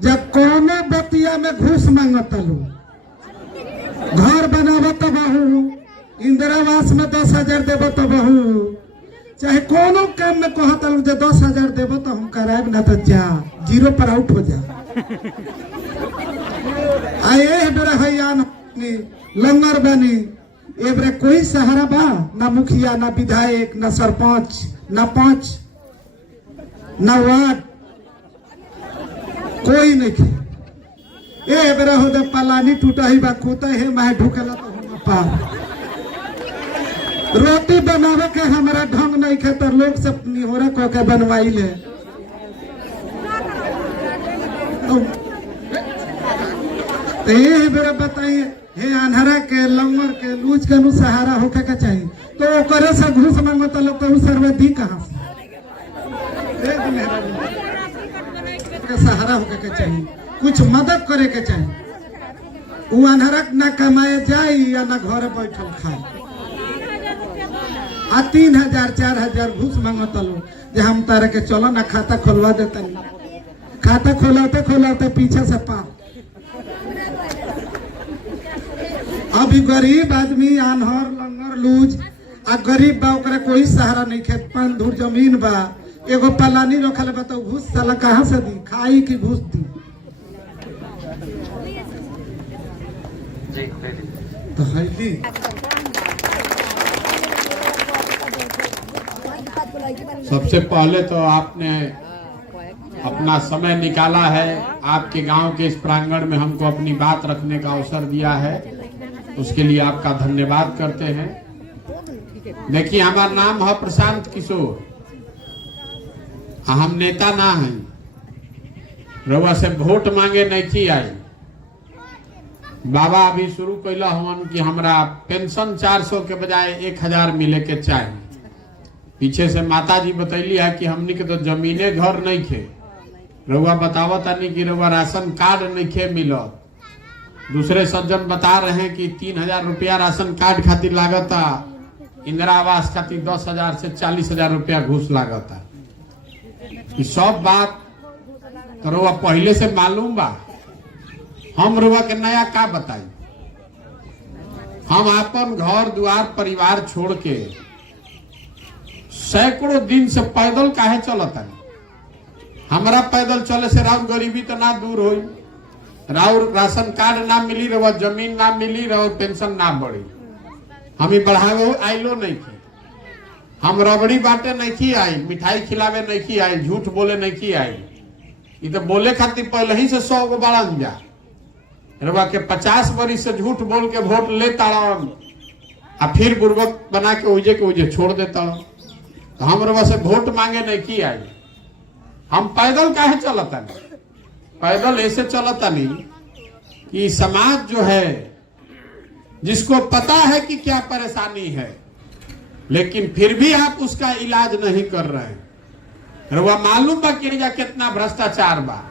जब कोनो बतिया में घूस मांगत लो, घर बनावत बहू, इंदिरा आवास में 10,000 देव तो बहू, चाहे कोनो काम में कहत लो जे 10,000 देव तो हम कराएब ना, तो जा जीरो पर आउट हो जा। आए बेरा हैयान लंगर बनी, ए बेरा कोई सहारा बा ना, मुखिया ना विधायक ना सरपंच ना पंच ना वार्ड, कोई नहीं खे। ए बेरा हो दे पलानी टूटा ही बा, खोता है माहे ढुकेला तो हम पार। रोटी बनावे के हमारा ढंग नहीं खे तो लोग सब निहोरा कह के बनवाई ले। तो ये बेरा बताइए, हे अनहरा के लंगर के लूच के नु सहारा होके के चाहिए, तो करे से घूस मांगत लोग तो सर्वधि कहाँ से सहारा होके के चाहिए, कुछ मदद करे के चाहिए। वो अनहरा ना कमाए जाए या ना घर बैठल खाए, आ 3,000 4,000 घूस मांगत लो जे हम तारे के चलो ना खाता खोलवा देता। खाता खोलाते खोलाते पीछे से पार। अभी गरीब आदमी अनहर लंगर लूज आ गरीब बा, ओकरा कोई सहारा नहीं, खेत पान धूर जमीन बा, एगो पलानी रखल बा, तो घूस साला कहाँ से दी, खाई की घूस दी। तो हैली सबसे पहले तो आपने अपना समय निकाला है, आपके गांव के इस प्रांगण में हमको अपनी बात रखने का अवसर दिया है, उसके लिए आपका धन्यवाद करते हैं। देखिए, हमारा नाम है प्रशांत किशोर, हम नेता ना हैं, रउआ से वोट मांगे नहीं आई। बाबा अभी शुरू कैला हवन कि हमरा पेंशन 400 के बजाय 1,000 मिले के चाहिए। पीछे से माता जी बतैली है कि हमनी के तो जमीने घर नहीं खे, रउआ बतावत तानी कि रउआ राशन कार्ड नहीं खे मिलत। दूसरे सज्जन बता रहे हैं कि 3,000 रुपया राशन कार्ड खातिर लागता, इंदिरा आवास खातिर 10,000 से 40,000 रुपया घूस लागता। ये सब बात तो रउआ पहले से मालूम बा, हम रउआ के नया का बताई। हम अपन घर द्वार परिवार छोड़ के सैकड़ों दिन से पैदल काहे चलता। हमारा पैदल चले से राउर गरीबी तो ना दूर होई, राउर राशन कार्ड ना मिली, रउआ जमीन ना मिली, राउर पेंशन ना बढ़ी। हम बढ़ावे आइलो नहीं थी, हम रबड़ी बांटे नहीं की आई, मिठाई खिलावे नहीं की आई, झूठ बोले नहीं की आई। ये तो बोले खातिर पहले ही से 100 गो बढ़न जा, रउआ के 50 बरिस से झूठ बोल के वोट ले ताड़न, आ फिर बुर्बक बना के उजे छोड़ देता। तो हम रउआ से वोट मांगे नहीं की आई। हम पैदल काहे चलता नहीं? पैदल ऐसे चलता नहीं कि समाज जो है, जिसको पता है कि क्या परेशानी है, लेकिन फिर भी आप उसका इलाज नहीं कर रहे हैं। रउआ मालूम बा कि कितना भ्रष्टाचार बा,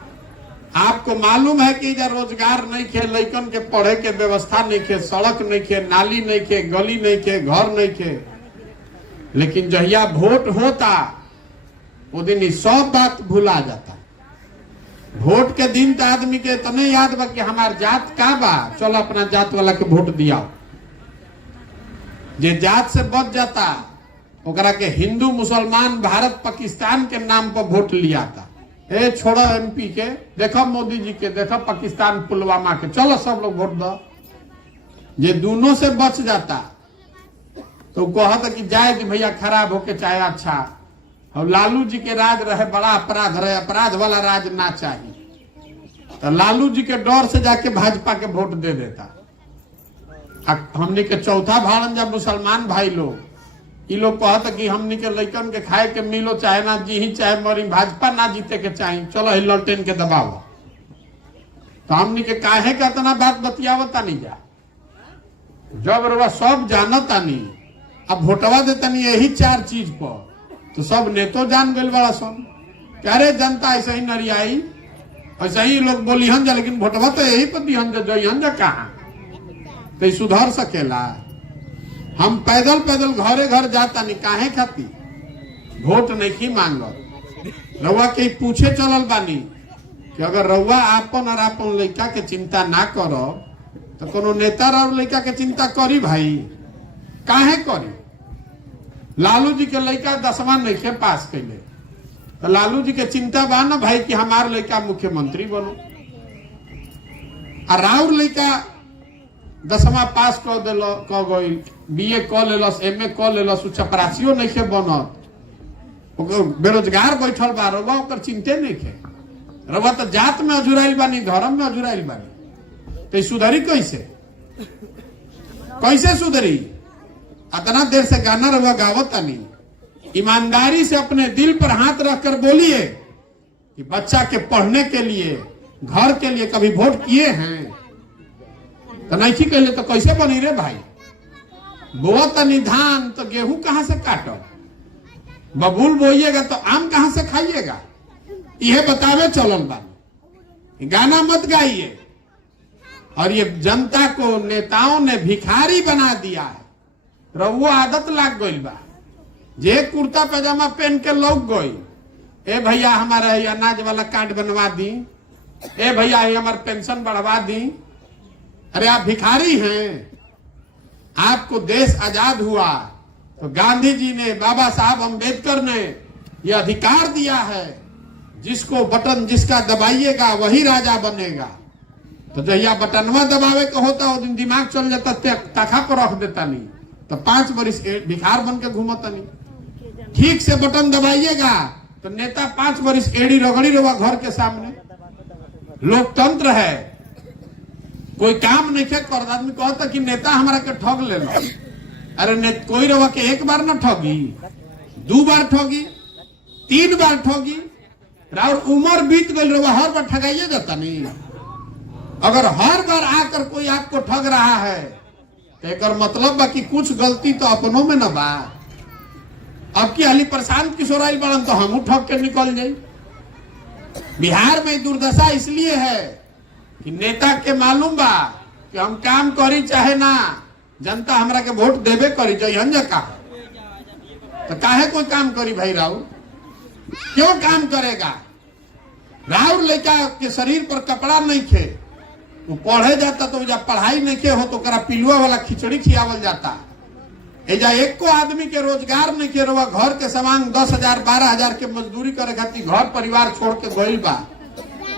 आपको मालूम है कि इधर रोजगार नहीं खे, लइकन के पढ़े के व्यवस्था नहीं खे, सड़क नहीं खे, नाली नहीं खे, गली नहीं खे, घर नहीं खे। लेकिन जहिया वोट होता वो दिन ही सब बात भुला जाता। वोट के दिन तो आदमी के इतने याद बा कि हमार जात का बा, चलो अपना जात वाला के वोट दिया। जे जात से बच जाता ओकरा के हिंदू मुसलमान भारत पाकिस्तान के नाम पर वोट लिया था। ए छोड़ो एमपी के, देखो मोदी जी के, देखो पाकिस्तान पुलवामा के, चलो सब लोग वोट दो। ये दोनों से बच जाता तो कहता कि जाए दी भैया, खराब होके चाहे अच्छा। और लालू जी के राज रहे, बड़ा अपराध रहे, अपराध वाला राज ना चाहिए। तो लालू जी के डर से जाके भाजपा के वोट दे देता। हमने के चौथा भाड़न जब मुसलमान भाई लोग, ये लोग कहता कि हमने के लइकन के खाए के मिलो, चाहे ना जी ही चाहे मरी, भाजपा ना जीते के चाहिए, चलो ही ललटेन के दबाव। तो हमने के काहे का इतना बात बतियावता नहीं जा, जब रवा सब जानता नहीं, अब वोटवा देता नहीं यही 4 चीज पर, तो सब नेतो जान गए बड़ा सब। क्या रे जनता ऐसे ही नरियाई, ऐसे ही लोग बोली हन जा, लेकिन वोटवा तो यही पर दिहन जा, जो हन जा कहाँ, तो सुधर सकेला। हम पैदल पैदल घरे घर जाता नहीं, काहे खाती वोट नहीं मांगत। रउआ के पूछे चलल बानी कि अगर रउआ आपन और आपन लड़का के चिंता ना करो तो कोनो नेता और लड़का के चिंता करी भाई? काहे करी? लालू जी के लड़का 10वां नहीं पास कैले तो लालू जी के चिंता बा ना भाई कि हमार लड़का मुख्यमंत्री बनो। और राउर लड़का 10वां पास कर दिल गई, BA क लेलस, MA क लेलस, चपरासियो नहीं खे बनत, बेरोजगार बैठल बा, रउआ ओकर चिंते नहीं खे। रउआ तो जात में अजुराइल बानी, धर्म में अजुराइल बानी, तो सुधरी कैसे? कैसे सुधरी? इतना देर से गाना रउआ गावत नहीं। ईमानदारी से अपने दिल पर हाथ रखकर बोलिए कि बच्चा के पढ़ने के लिए, घर के लिए कभी वोट किए हैं? तो नहीं कहले तो कैसे बनी रे भाई? बोआ तनी धान तो गेहूं कहां से काटो? बबूल बोइएगा तो आम कहां से खाइएगा? यह बतावे चलन बानी, गाना मत गाइए। और ये जनता को नेताओं ने भिखारी बना दिया है। रउओ आदत लाग गई बा, जे कुर्ता पैजामा पहन के लौक गई, ए भैया हमारा अनाज वाला कार्ड बनवा दी, ए भैया हमारा पेंशन बढ़वा दी। अरे आप भिखारी हैं। आपको देश आजाद हुआ तो गांधी जी ने, बाबा साहब अंबेडकर ने यह अधिकार दिया है, जिसको बटन जिसका दबाइएगा वही राजा बनेगा। तो जहिया बटनवा दबावे का होता वो दिन दिमाग चल जाता, तखा पर रख देता नहीं, तो 5 बरिस भिखार बन के घूमता नहीं। ठीक से बटन दबाइएगा तो नेता 5 बरिस एड़ी रगड़ी रहा घर के सामने। लोकतंत्र है, कोई काम नहीं कर। आदमी कहता कि नेता हमारा के ठग ले लो। अरे कोई रवा के एक बार ना ठगी, 2 बार ठगी, 3 बार ठगी, और उम्र बीत गई रवा हर बार ठगाइए जाता नहीं। अगर हर बार आकर कोई आपको ठग रहा है तो एक मतलब बा कि कुछ गलती तो अपनों में न बा। अब की हाली प्रशांत किशोर आइल बड़न तो हम ठग के निकल जाये। बिहार में दुर्दशा इसलिए है कि नेता के मालूम बा कि हम काम करी चाहे ना, जनता हमरा के वोट देबे करी जइहन जा का। तो काहे कोई काम करी भाई? राहुल क्यों काम करेगा? राहुल लड़का के शरीर पर कपड़ा नहीं खे, वो पढ़े जाता तो जब पढ़ाई नहीं के हो तो करा पिलुआ वाला खिचड़ी खियावल जाता। एजा एक को आदमी के रोजगार नहीं के रवा, घर के सामान 10,000 12,000 के मजदूरी करे खातिर घर परिवार छोड़ के गइल बा।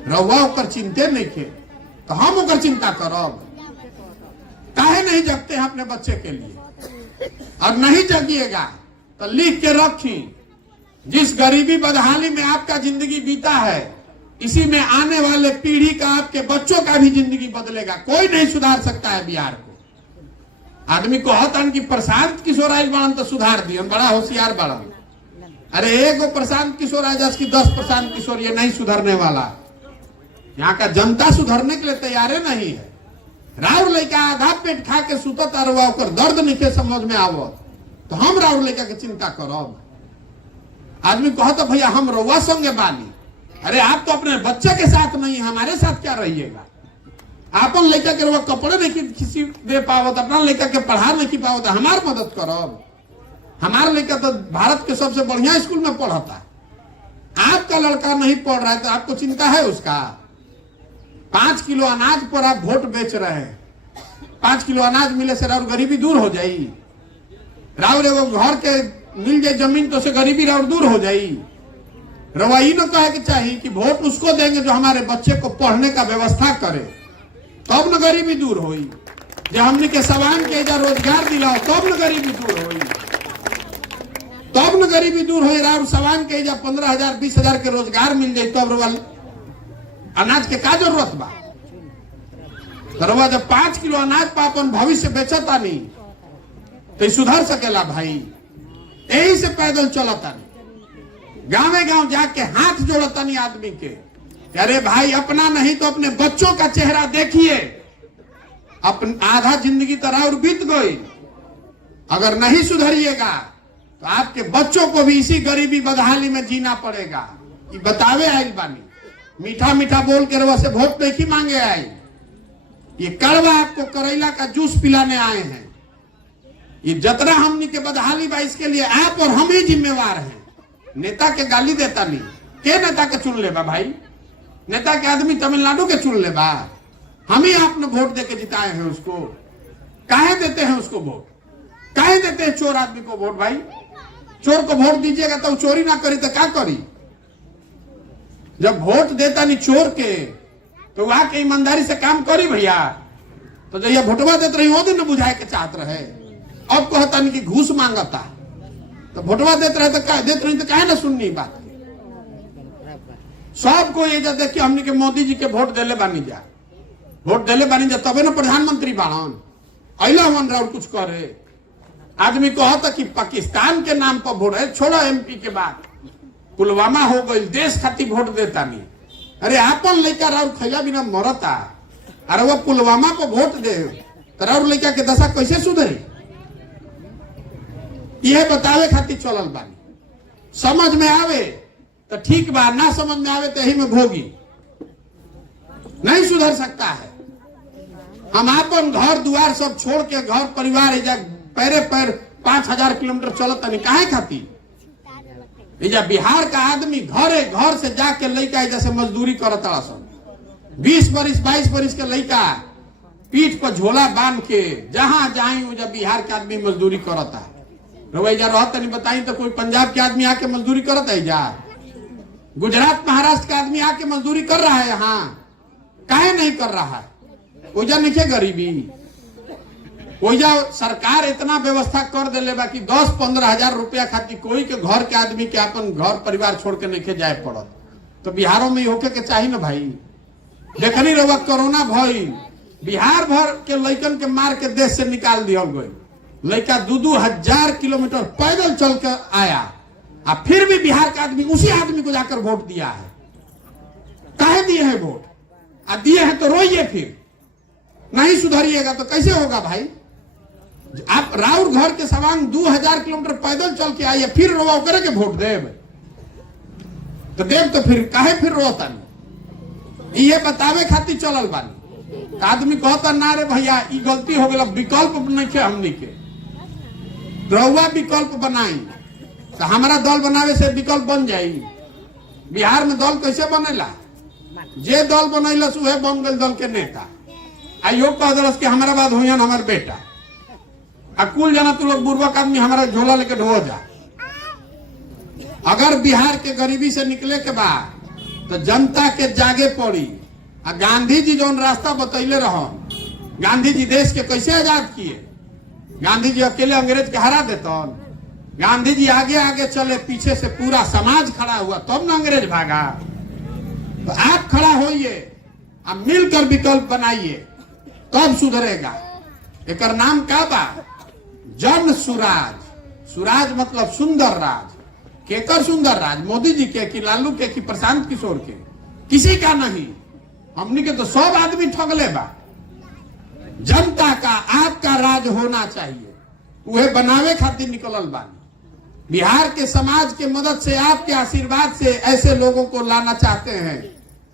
रवा ओकर चिंते नहीं के तो हम ओकर चिंता करब? काहे नहीं जगते हैं अपने बच्चे के लिए? और नहीं जगिएगा तो लिख के रखी, जिस गरीबी बदहाली में आपका जिंदगी बीता है, इसी में आने वाले पीढ़ी का, आपके बच्चों का भी जिंदगी बदलेगा। कोई नहीं सुधार सकता है बिहार को। आदमी को हतन कि प्रशांत किशोर आइल बड़न तो सुधार दियन, बड़ा होशियार बड़न। अरे एगो प्रशांत किशोर आए 10 की 10 प्रशांत किशोर, ये नहीं सुधरने वाला। यहाँ का जनता सुधरने के लिए तैयार नहीं है। राउर लड़का आधा पेट खा के सुतत रहुआ, ओकर दर्द नहीं के समझ में आवत, तो हम राउर लड़का के चिंता करब? आदमी कहता भैया हम रउआ संगे बानी। अरे आप तो अपने बच्चे के साथ नहीं, हमारे साथ क्या रहिएगा? आपन लड़का के रउआ कपड़े नहीं किसी दे पावत, अपना लड़का के पढ़ा नहीं पावत, हमार मदद करब? हमारा लड़का तो भारत के सबसे बढ़िया स्कूल में पढ़ता, आपका लड़का नहीं पढ़ रहा है तो आपको चिंता है उसका? 5 किलो अनाज पर आप वोट बेच रहे हैं। 5 किलो अनाज मिले से राउर गरीबी दूर हो जाई? राउर एगो घर के मिल जाए जमीन तो से गरीबी राउर दूर हो जाई? रवा ही न कहे कि चाहिए कि वोट उसको देंगे जो हमारे बच्चे को पढ़ने का व्यवस्था करे, तब न गरीबी दूर होई। जब हमने के सवान के इधर रोजगार दिलाओ तब न गरीबी दूर होई, तब न गरीबी दूर होई। राउर सवान के इधर 15,000 20,000 के रोजगार मिल जाए तब रवा अनाज के का जरूरत बा? रवा जब 5 किलो अनाज पर अपन भविष्य बेचता नहीं तो सुधर सकेला भाई? यही से पैदल चलता नहीं, गांवे गांव जाके हाथ जोड़ता नहीं आदमी के। अरे भाई अपना नहीं तो अपने बच्चों का चेहरा देखिए। अपन आधा जिंदगी तरह और बीत गई। अगर नहीं सुधरिएगा तो आपके बच्चों को भी इसी गरीबी बदहाली में जीना पड़ेगा। ये बतावे आइल बानी, मीठा मीठा बोल के रवा से वोट नहीं मांगे आई। ये कड़वा आपको करेला का जूस पिलाने आए हैं। ये जतरा हमनी के बदहाली बा, इसके लिए आप और हम ही जिम्मेवार हैं। नेता के गाली देता नहीं, के नेता के चुन ले बा भाई? नेता के आदमी तमिलनाडु के चुन ले बा, हम ही आपने वोट देके जिताए हैं उसको, काहे देते हैं उसको वोट, काहे देते हैं चोर आदमी को वोट? भाई चोर को वोट दीजिएगा तो चोरी ना करी तो क्या करी? जब वोट देता नहीं चोर के तो वहां के ईमानदारी से काम करी भैया। तो जब यह वोटवा देते रही वो दिन न बुझाए के चाहत रहे, अब कहता नहीं कि घूस मांगता, तो वोटवा देते रहे तो देते रही तो काहे ना सुननी बात। सबको ये जा देख के हमने के मोदी जी के वोट देले बानी जा, वोट देले बानी जा तबे न प्रधानमंत्री बाड़न, अला मन राउर कुछ करे। आदमी कहता कि पाकिस्तान के नाम पर वोट है, छोड़ा एमपी के बाद पुलवामा हो गई, देश खातिर वोट देता नहीं। अरे आपन लड़का राउर खैया बिना मरता, अरे वो पुलवामा पर वोट दे तो राउर लड़का के दशा कैसे सुधरी? यह बतावे खातिर चलल बानी। समझ में आवे तो ठीक बा, ना समझ में आवे तो यही में भोगी, नहीं सुधर सकता है। हम अपन घर द्वार सब छोड़ के घर परिवार पैरे पैर 5000 किलोमीटर चलता नहीं, काहे खातिर? बिहार का आदमी घरे घर से जाके लड़का जैसे मजदूरी करता, 20 बरिस 22 बरिस के लड़का पीठ पर झोला बांध के जहां जाए जब बिहार के आदमी मजदूरी करता है। रवैया रहता नहीं बताई तो कोई पंजाब के आदमी आके मजदूरी करता है, जा गुजरात महाराष्ट्र का आदमी आके मजदूरी कर रहा है, यहाँ काहे नहीं कर रहा है? ओजा नहीं गरीबी, ओजा सरकार इतना व्यवस्था कर देले बा कि 10-15 हजार रुपया खातिर कोई के घर के आदमी के अपन घर परिवार छोड़ के नहीं जाए पड़त। तो बिहारों में होके के चाहिए ना भाई। देखनी रहुआ कोरोना भई, बिहार भर के लड़कन के मार के देश से निकाल दिया गई। लड़का 2-2 हजार किलोमीटर पैदल चल कर आया, और फिर भी बिहार का आदमी उसी आदमी को जाकर वोट दिया है। काहे दिए हैं वोट? और दिए हैं तो रोइए, फिर नहीं सुधरिएगा तो कैसे होगा भाई? आप राउर घर के सवांग 2000 किलोमीटर पैदल चल के आइए, फिर रोवा करे के वोट देव तो फिर काहे फिर रोता नहीं? ये बतावे खातिर चलल बानी। आदमी कहता ना रे भैया ई गलती हो गया, विकल्प नहीं के हमनी के रउआ विकल्प बनाई तो हमारा दल बनावे से विकल्प बन जाई। बिहार में दल कैसे बनेला? जे दल बनैलस उहे बन गए दल के नेता। आइयो कह दलस कि हमारा बाद होयन हमार बेटा, आ कुल जना तू लोग बुर्बक आदमी हमारा झोला लेके ढो जा। अगर बिहार के गरीबी से निकले के बाद तो जनता के जागे पड़ी। आ गांधी जी जो रास्ता बतैले रहो, गांधी जी देश के कैसे आजाद किए? गांधी जी अकेले अंग्रेज के हरा देतन? गांधी जी आगे आगे चले, पीछे से पूरा समाज खड़ा हुआ तब ना अंग्रेज भागा। तो आप खड़ा होइए, अब मिलकर विकल्प बनाइए, तब सुधरेगा। एक नाम का बा जन सुराज। सुराज मतलब सुंदर राज। केकर सुंदर राज? मोदी जी के कि लालू के कि प्रशांत किशोर के? किसी का नहीं। हमनी के तो सब आदमी ठगले बा। जनता का आपका राज होना चाहिए, वह बनावे खातिर निकलल बानी। बिहार के समाज के मदद से, आपके आशीर्वाद से ऐसे लोगों को लाना चाहते हैं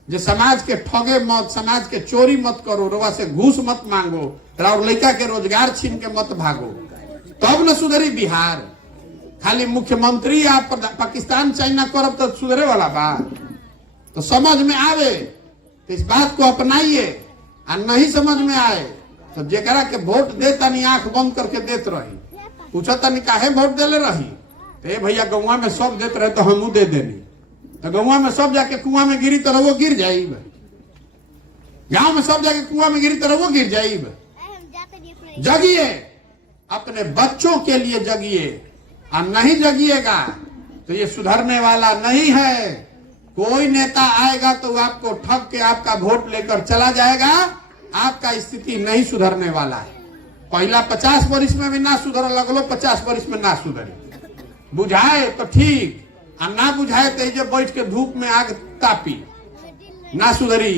जो समाज के ठगे मत, समाज के चोरी मत करो, रवा से घूस मत मांगो, और लड़का के रोजगार छीन के मत भागो, तब न सुधरी बिहार। खाली मुख्यमंत्री आप पाकिस्तान चाइना करब तो सुधरे वाला बात? तो समझ में आवे तो इस बात को अपनाइए, और नहीं समझ में आए तो जेकरा के वोट देता नहीं आंख बंद करके देत रही, पूछता नहीं काहे वोट देले रही? तो भैया गौवा में सब देत रहे तो हमू दे देनी। तो गौवा में सब जाके कुआं में गिरी तो वो गिर जाइब, गांव में सब जाके कुआं में गिरी तो वो गिर जाइब। जगिए, अपने बच्चों के लिए जगिए, और नहीं जगिएगा तो ये सुधरने वाला नहीं है। कोई नेता आएगा तो आपको ठग के आपका वोट लेकर चला जाएगा, आपका स्थिति नहीं सुधरने वाला है। पहला 50 वर्ष में भी ना सुधर, लगलो 50 वर्ष में ना सुधरे। बुझाए तो ठीक, और ना बुझाए तो ये बैठ के धूप में आग तापी, ना सुधरी।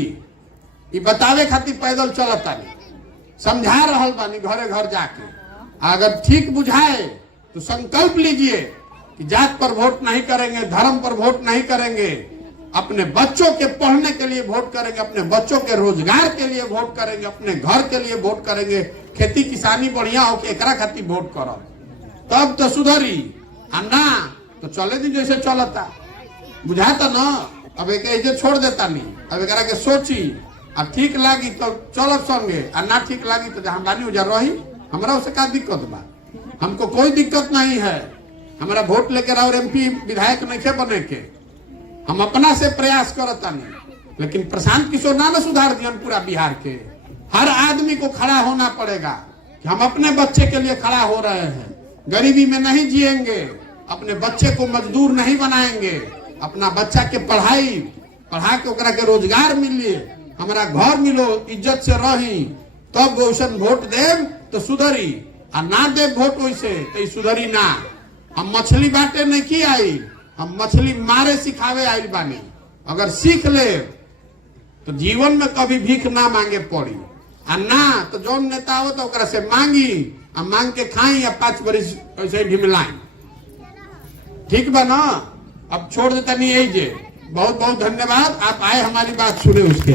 ये बतावे खातिर पैदल चलता नहीं, समझा रहल बानी घरे घर जाके। अगर ठीक बुझाए तो संकल्प लीजिए कि जात पर वोट नहीं करेंगे, धर्म पर वोट नहीं करेंगे, अपने बच्चों के पढ़ने के लिए वोट करेंगे, अपने बच्चों के रोजगार के लिए वोट करेंगे, अपने घर के लिए वोट करेंगे, खेती किसानी बढ़िया हो के एकरा खातिर वोट करो, तब तो सुधरी। ना तो चले दी जैसे चलता, बुझाता ना। अब एक ऐसे छोड़ देता नहीं, अब एक के सोची आ ठीक लागी तो चलब संगे, आ ना ठीक लागी तो जहाँ बानी उजर रही। हमरा उससे का दिक्कत बा? हमको कोई दिक्कत नहीं है। हमारा वोट लेकर और MP विधायक नहीं बने के, हम अपना से प्रयास करता नहीं। लेकिन प्रशांत किशोर ना सुधार दियन पूरा बिहार के। हर आदमी को खड़ा होना पड़ेगा कि हम अपने बच्चे के लिए खड़ा हो रहे हैं, गरीबी में नहीं जिएंगे, अपने बच्चे को मजदूर नहीं बनाएंगे, अपना बच्चा के पढ़ा के ओकरा के रोजगार मिलिए, हमारा घर मिलो, इज्जत से रही, तब वैसन वोट देव तो सुधरी, आ ना दे वोट वैसे तो सुधरी ना। हम मछली बांटे नहीं की आई, हम मछली मारे सिखावे आई बानी। अगर सीख ले तो जीवन में कभी भीख ना मांगे पड़ी, आ ना तो जौन नेता हो तो ओकरा से मांगी, आ मांग के खाई, या 5 बरिस ऐसे ढिमलाई। ठीक बा ना? अब छोड़ देता नहीं। यही जे बहुत बहुत धन्यवाद, आप आए हमारी बात सुने उसके।